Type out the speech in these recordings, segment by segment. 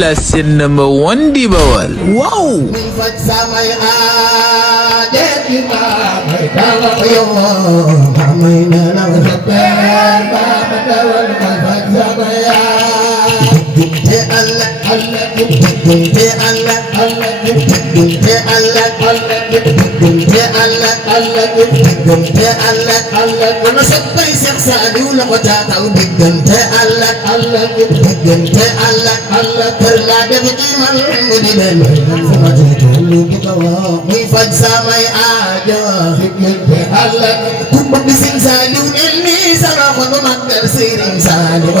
Classic number 1 di Bawal. Wow! muy faj samay aajo ku bëgg Sëriñ Saaliw nel ni sa loxo nu màggal Sëriñ Saaliw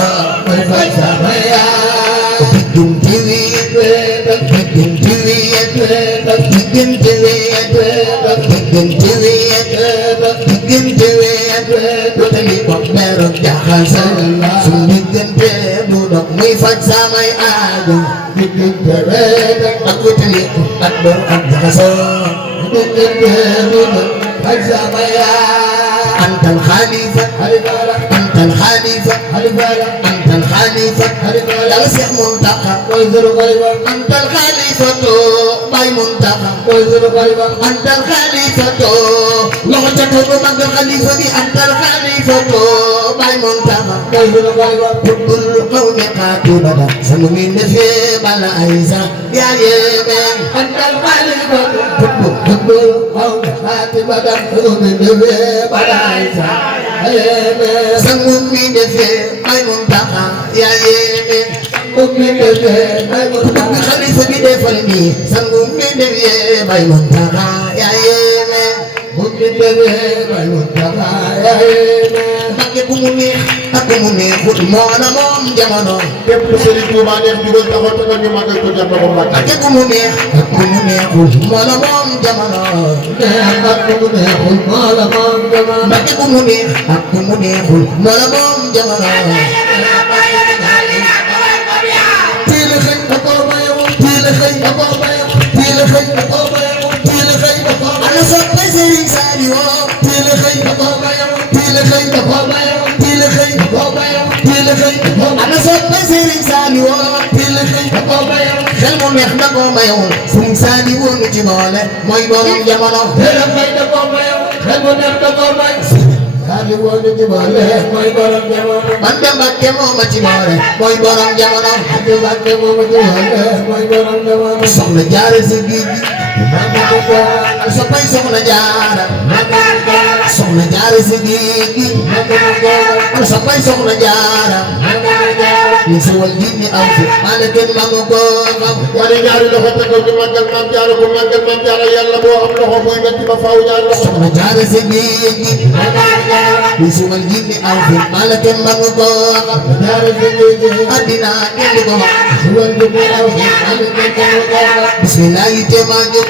muy faj samay aajo diggante wéet diggante wéet diggante wéet diggante wéet diggante wéet tali bopp meeroog jaxasal suñ diggante bu dox muy faj samay aajo diggante wéet ak wutali ak bor ak jaxasoo diggante bu dox faj samay aajo antal xalifa antal xalifa antal xalifa yàlla Seex Muntaxa mooy sunu xalifa antal xalifatu Baay Muntaxa mooy sunu xalifa antal xalifatu loxo ca kaw ba magal xalifa bi antal xalifatu Baay Muntaxa mooy sunu xalifa pubbul qawmi qaatibada sanu mi defee bala ay sax yaa yéeme antal xalifatu pubbul qawmi qaatibada sanu mi defee bala ay sax yaa yéeme sanu mi defee Baay Muntaxa yaa yéeme ummi defee Baay Muntaxa xalifa bi defal nii sangu mi defee Baay Muntaxa yaa yéeme ummi defee Baay Muntaxa yaa yéeme Mbàkke bu mu neex ak bu mu neexul moo na moom jamono képp ku Sëriñ Tuubaa neex dugal taxaw te ñu magal ko jàmm ko Mbàkke Mbàkke bu mu neex ak bu mu neexul moo na moom jamono neex ak bu mu neexul moo na moom jamono Mbàkke bu mu neex ak bu mu neexul moo na moom jamono ana soppe Sëriñ Saaliw teel a xëy ana soppe Sëriñ Saaliw teel a xëy xel mu neex da koo mayewul Sëriñ Saaliw nu ci boole mooy borom jamono teel a xëy da koo mayewul xel mu neex da koo may Saaliw nu ci boole mooy borom jamono man de Mbàkke moo ma ci boole mooy borom jamono man de Mbàkke moo ma ci boole mooy borom jamono soxna Jaara si géej gi soppay soxna Jaara soxna Jaara si géej gi soppay soxna Jaara ñu si wal nit ñi aw fi maa ne kenn manu ko xam wala ñaari loxo te ko ñu màggal Maam Jaara bu màggal Maam Jaara yàlla boo am loxo mooy metti ba faaw ñaari loxo soxna Jaara si géej gi ñu si wal nit ñi aw fi maa ne kenn manu ko xam Jaara si géej gi addina kenn du ko wax si wal nit ñi aw fi maa ne kenn manu ko xam bismillah yi téema jóg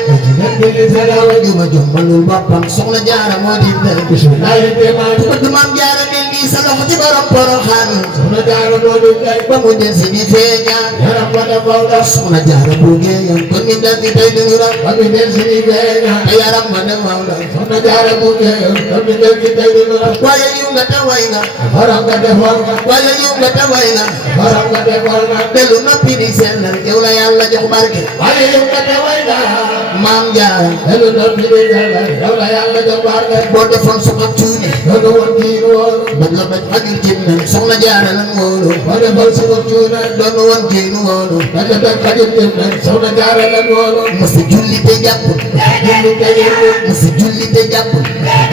juma jombalul boppam soxna Jaara moo di dal bismillah yi téema jóg bëgg Maam Jaara mel ni sa loxo ci borom Poroxaan soxna Jaara moo di dal ba mu del si di feeñaan yaram ba dafaw da soxna Jaara bu geeyam kon mi dal di tey duñu ram ba mu del si di feeñaan te yaram ba dafaw da soxna Jaara bu geeyam kon mi del di tey duñu ram waaye yu nga te way nga faram nga defoon nga waaye yu nga te way nga faram nga defoon nga delu noppi di sellal yow la Yàlla jox barke waaye yu nga te way nga Maam Jaara delu noppi di sellal yow la Yàlla jox barke boo defoon suqa tuuni doon woon diin woonu bëgg la bañ xajul ci nan soxna Jaara lan woonu boo defoon suqa tuuni doon woon diin woonu bëgg la bañ xajul ci nan soxna Jaara lan woonu mësa julli te jàpp julli te yëngu mësa julli te jàpp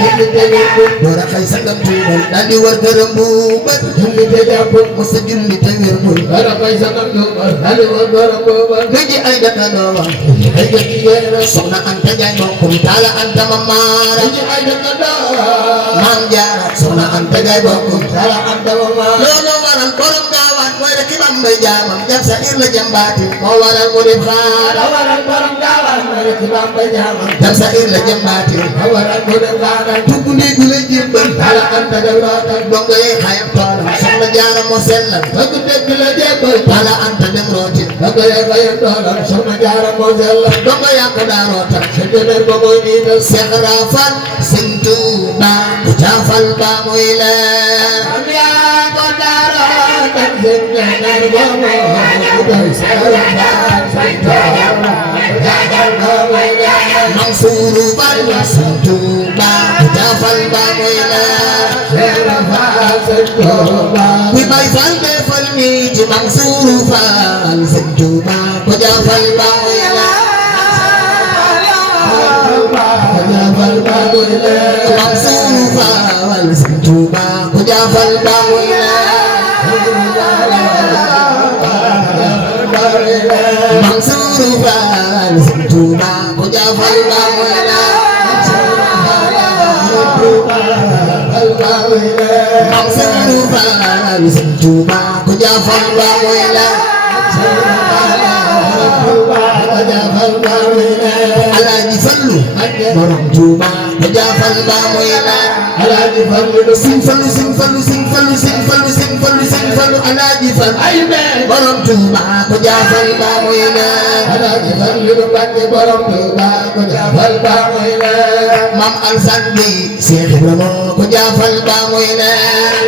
julli te yëngu door a xëy sangam tuubal daal di war këram buubal julli te jàpp mësa julli te wérbul door a xëy sangam tuubal daal di war këram buubal nga ji ay dëkkandoo wax ay dëkk yéen soxna Anta Njaay mbokkum Taala Anta Mamaara nga ji ay dëkkandoo Maam Jaara soxna Anta Njaay mbokkum Taala Anta Mamaara loolu waral borom gaawaan mooy rek Bamba jaamam jam sa ir la jambaati moo waral mu def xaar moo waral borom gaawaan mooy rek Bamba jaamam jam sa ir la jambaati moo waral mu def xaar tugg néegu la jébbal Taala Anta Njaay rootal dongo yi xayam toolam soxna Jaara moo sellal tugg dégg la jébbal Taala Anta dem rooti dongo yi xayam toolam soxna Jaara moo sellal dongo yaa ko daa rootal sa jëmeer ba mooy niital Seex Raafal Sëñ Tuuba bu caafal ba muy leer am yaa ko daa rootal Mansour Fall Sëñ Tuuba jafal ba muy kuy bay Fall defal ni ci Mansour Fall Sëñ Tuuba ko jafal ba muy Mansour Fall Sëñ Tuuba ko jafal ba muy Mansour Fall Sëñ Tuuba ko jafal ba muy Mansour Fall Sëñ Tuuba ko jafal ba muy Alaaji Fallu borom Tuuba ko jafal ba muy Alaaji Fallu Sëñ Fallu Sëñ Fallu Sëñ Fallu Sëñ Fallu Sëñ Fallu Sëñ Fallu Alaaji Fallu borom Tuuba ko jafal ba muy Alaaji Fallu Mbàkke borom Tuuba ko jafal ba muy Mam Alsan Gey Seex Ibrahima ko jafal ba muy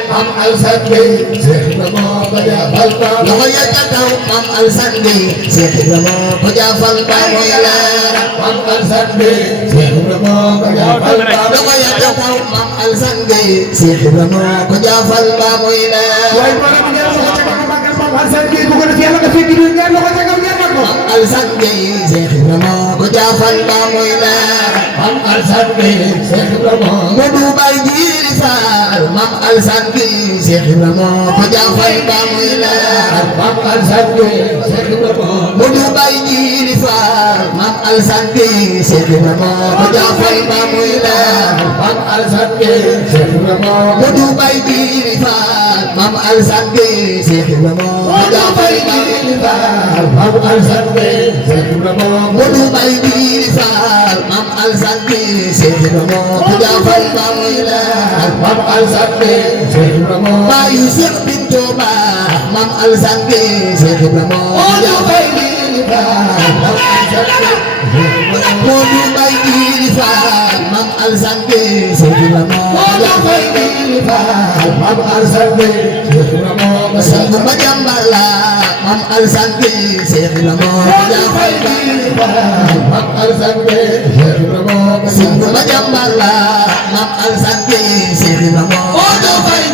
Mam Alsan Gey Seex Ibrahima ko jafal ba loxo ya ca kaw Mam Alsan Gey Seex Ibrahima ko jafal ba muy Mam Alsan Gey Seex Ibrahima ko jafal ba loxo ya ca kaw Mam Alsan Gey Seex Ibrahima ko jafal ba muy way borom ngeen ko ca kaw magal Mam Alsan Gey bu ko def yàlla nga fekk ñu ñaan loxo ca kaw ñaan ko Mam Alsan Gey Seex Ibrahima ko jafal ba muy Mam Alsan Gey Seex Ibrahima Modu Bay Jiili Faal Mam Alsan Gey Seex Ibrahima ko jafal ba muy Mam Alsan Gey Seex Ibrahima Modu Bay Jiili Faal Mam Alsan Gey Seex Ibrahima ko jafal ba muy Mam Alsan Gey Seex Ibrahima Modu Bay Jiili Faal Mam Alsan Gey Seex Ibrahima ko jafal ba muy Mam Alsan Gey Seex Ibrahima Modu Bay Jiili Faal Mam Alsan Gey Seex Ibrahima ko jafal ba muy Mam Alsan Gey Seex Ibrahima Bayu Seex Bintu Ba Mam Alsan Gey Seex Ibrahima ko jafal Modu Bay Jiili Faal Mam Alsan Gey Seex Ibrahima ko jafal Mam Alsan Gey Seex Ibrahima Sang ba jàmbar la Mam Alsan Gey Seex Ibrahima ko jafal Mam Alsan Gey Seex Ibrahima Sang ba jàmbar la Mam Alsan Gey Seex Ibrahima ko jafal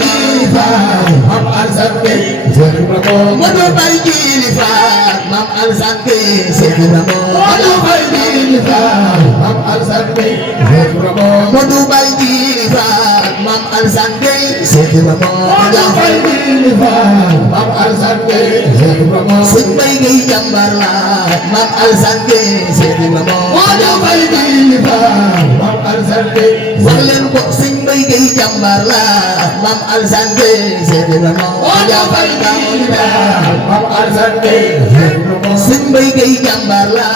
Mam Alsan Gey Seex Ibrahima Modu Bay Jiili Faal Mam Alsan Gey Seex Ibrahima ko jafal Mam Alsan Gey Seex Ibrahima Modu Bay Jiili Faal Mam Alsan Gey Seex Ibrahima ko jafal Mam Alsan Gey Seex Ibrahima Sëñ Bay Gey jàmbar la Mam Alsan Gey Seex Ibrahima ko jafal Mam Alsan Gey wax leen ko Sëñ Bay Gey jàmbar la Mam Alsan Gey Seex Ibrahima ko jafal Mam Alsan Gey Seex Ibrahima Sëñ Bay Gey jàmbar la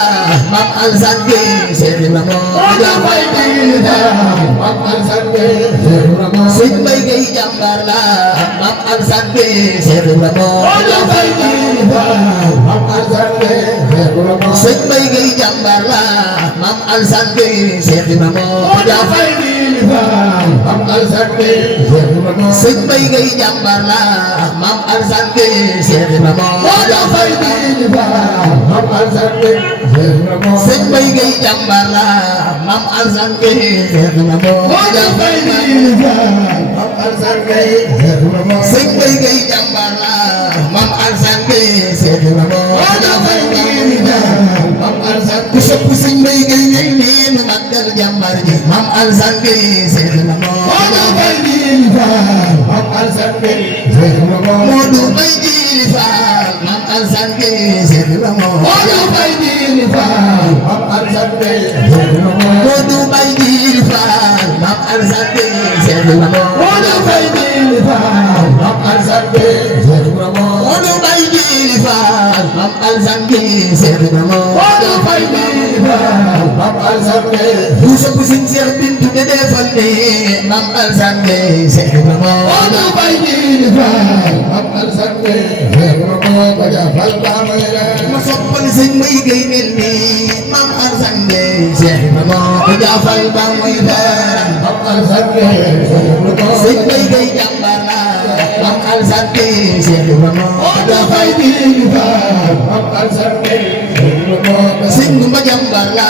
Mam Alsan Gey Seex Ibrahima ko jafal Mam Alsan Gey Seex Ibrahima Sëñ Bay Gey jàmbar la Mam Alsan Gey Seex Ibrahima ko jafal Mam Alsan Gey Seex Ibrahima Sëñ Bay Gey jàmbar la Mam Alsan Gey Seex Ibrahima ko jafal Mam Alsan Gey Seex Ibrahima Sëñ Bay Gey jàmbar la Mam Alsan Gey Seex Ibrahima ko jafal Mam Alsan Gey Seex Ibrahima Sëñ Bay Gey jàmbar la Mam Alsan Gey Seex Ibrahima ko jafal Mam Alsan Gey Seex Ibrahima Sëñ Bay Gey jàmbar la Mam Alsan Gey Seex Ibrahima ko jafal Mam Alsan ku sopp Sëñ Bay Gey ñëw leen màggal jàmbar ji Mam Alsan Gey Seex Ibrahima ko jafal Mam Alsan Gey Seex Ibrahima Modu Bay Jiili Faal Mam Alsan Gey Seex Ibrahima ko jafal Mam Alsan Gey Seex Ibrahima Modu Bay Jiili Faal Mam Alsan Gey Seex Ibrahima ko jafal Mam Alsan Gey Seex Ibrahima Modu Bay Jiili Faal Mam Alsan Gey Seex Ibrahima ko jafal Mam Alsan Gey bu sopp Sëñ Seex Bintu de defal ne Mam Alsan Gey Seex Ibrahima Modu Bay Jiili Faal Mam Alsan Gey Seex Ibrahima ko jafal ma soppal Sëñ Bay Gey mel ni Mam Alsan Gey Seex Ibrahima ko jafal ba muy Mam Alsan Gey Sëñ Bay Gey jàmbar la Mam Alassane Gueye Cheikh Ibrahima dafay kilifa Mam Alassane Gueye sëñ Gumba jàmbar la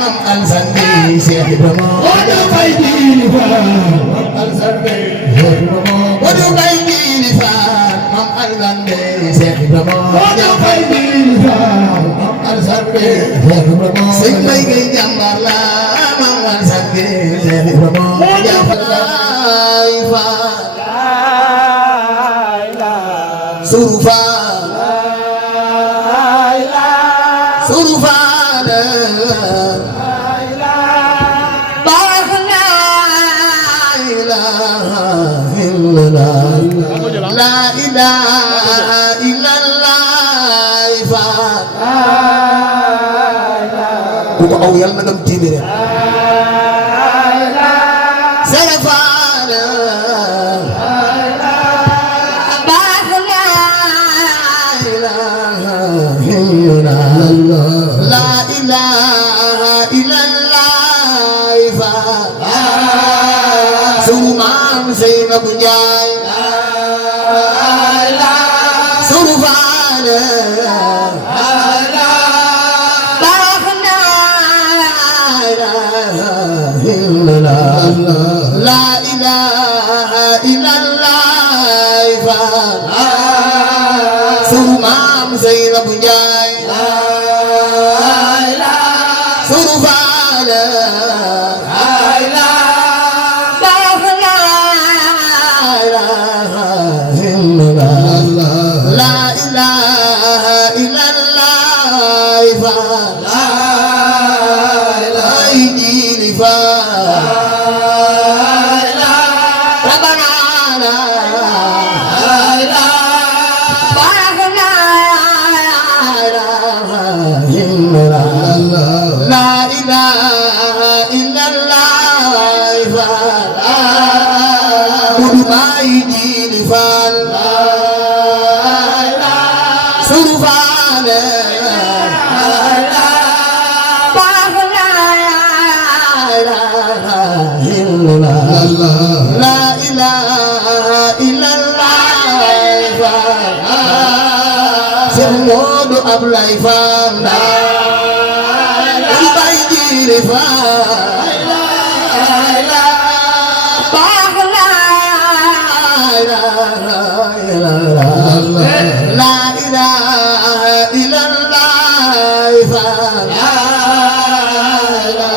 Mam Alassane Gueye Cheikh Ibrahima dafay kilifa Mam Alassane Gueye dafay kilifa Mam Alassane Gueye Cheikh Ibrahima dafay kilifa Mam Alassane Gueye sëñ Mbaye Gueye jàmbar la Mam Alassane Gueye Cheikh Ibrahima Surufa Surufa baax na ilaha illallah la ilaha illallah ku ko aw yàlla na ngam téeméer la ilaha illallah sunu maam Seynabou Njaay sunu faale baax na la ilaha illallah sunu maam Seynabou Njaay La ilaha illallah Cheikh Modou Ablaye Fall Baye Djily Fall baax la ilaha illallah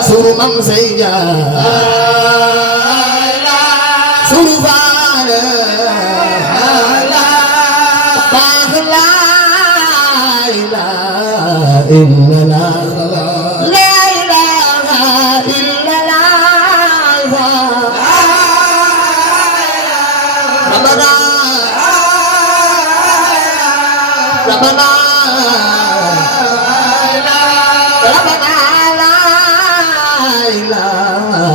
sunu mam Seyja sunu faale baax la ilaha illallah la ilaha illallah rabbana rabbana rabbana la ilaha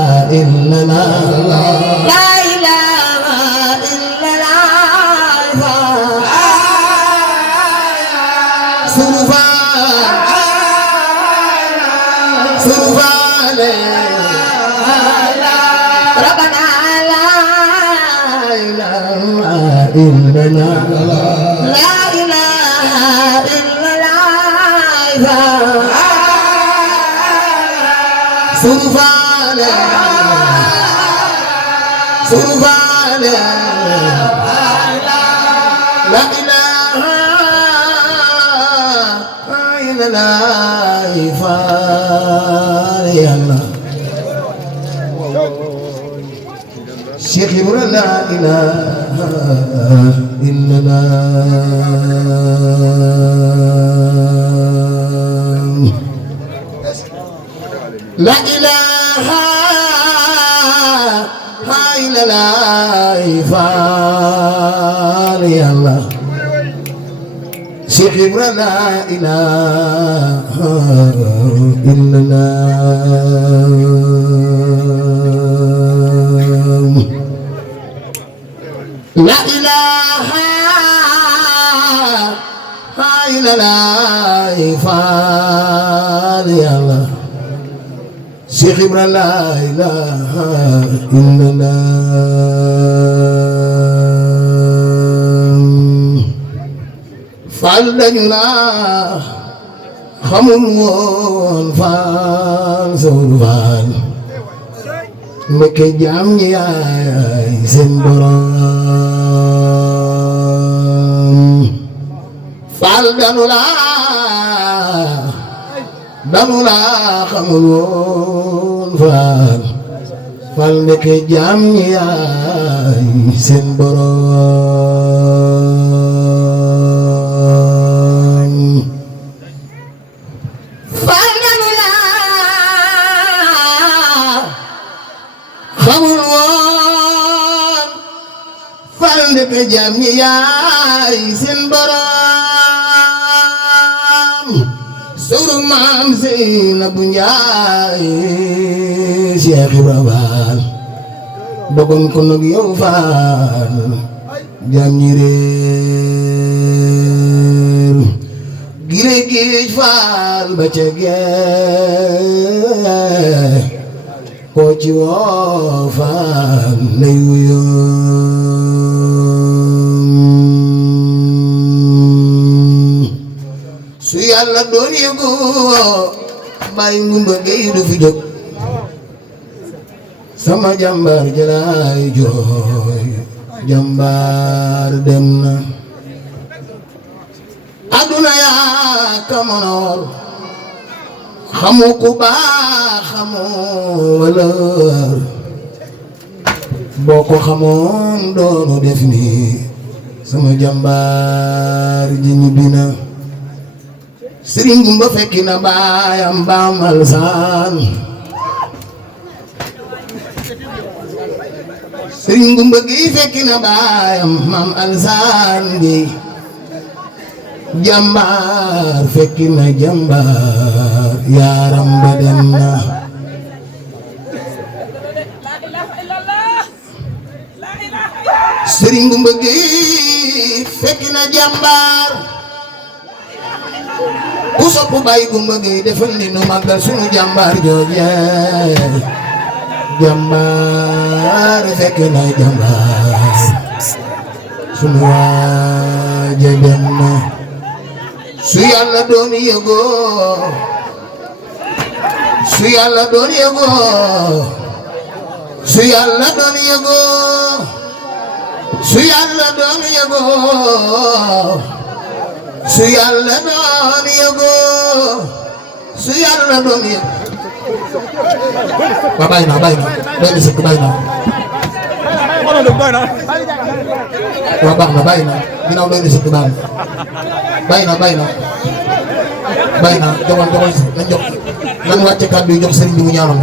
illallah La ilaha illallah Surfale Surfale La ilaha illallah Ya Allah Cheikh Ibra la ilaha illallah La ilaha illallah Ya Allah Cheikh Ibra la ilaha illallah La ilaha illallah Ya Allah Cheikh Ibra la ilaha illallah Faal dañu naa xamul woon Faal Sawru Faal ndeke jaam ñi yaay seen borom Faal dañu naa xamul woon Faal ndeke jaam ñi yaay seen borom Faal dañu naa xamul woon Faal ndeke jaam ñi yaay seen borom suru maam Seynabu Njaay Cheikh Ibra Faal dogon ko nag yow Faal jaam ñi réer gire géej Faal ba ca géej koo ci woo Faal lay wuyoo su Yàlla doon yëgu Baay Ngumba Gey du fi jóg sama jàmbaar jalaay jooy jàmbaar dem na aduna yaa ka mën a war xamu ku baax xamu valeur boo ko xamoon doonu def ni sama jàmbaar ji ñibbi na Sëriñ Gumba fekki na baayam Baam Alsaan Sëriñ Gumba Gey fekki na baayam Maam Alsaan Gey jàmbaar fekki na jàmbaar yaaram ba dem na Sëriñ Gumba Gey fekki na jàmbaar ku sopp Baay Gumba Gey defal ni nu màggal sunu jàmbaar jooje jàmbaar fekki na jàmbaar sunu waaja dem na su Yàlla doon yëgoo su Yàlla doon yëgoo su Yàlla doon yëgoo su Yàlla doon yëgoo su Yàlla doon yëgoo su Yàlla doon yëgoo waa bàyyi naa doy na sëkk bàyyi naa waa baax na bàyyi naa ginnaaw doy na sëkk bàyyi naa joxal nañ jox nan wàcce kàddu yi jox sëriñ bi mu ñaanal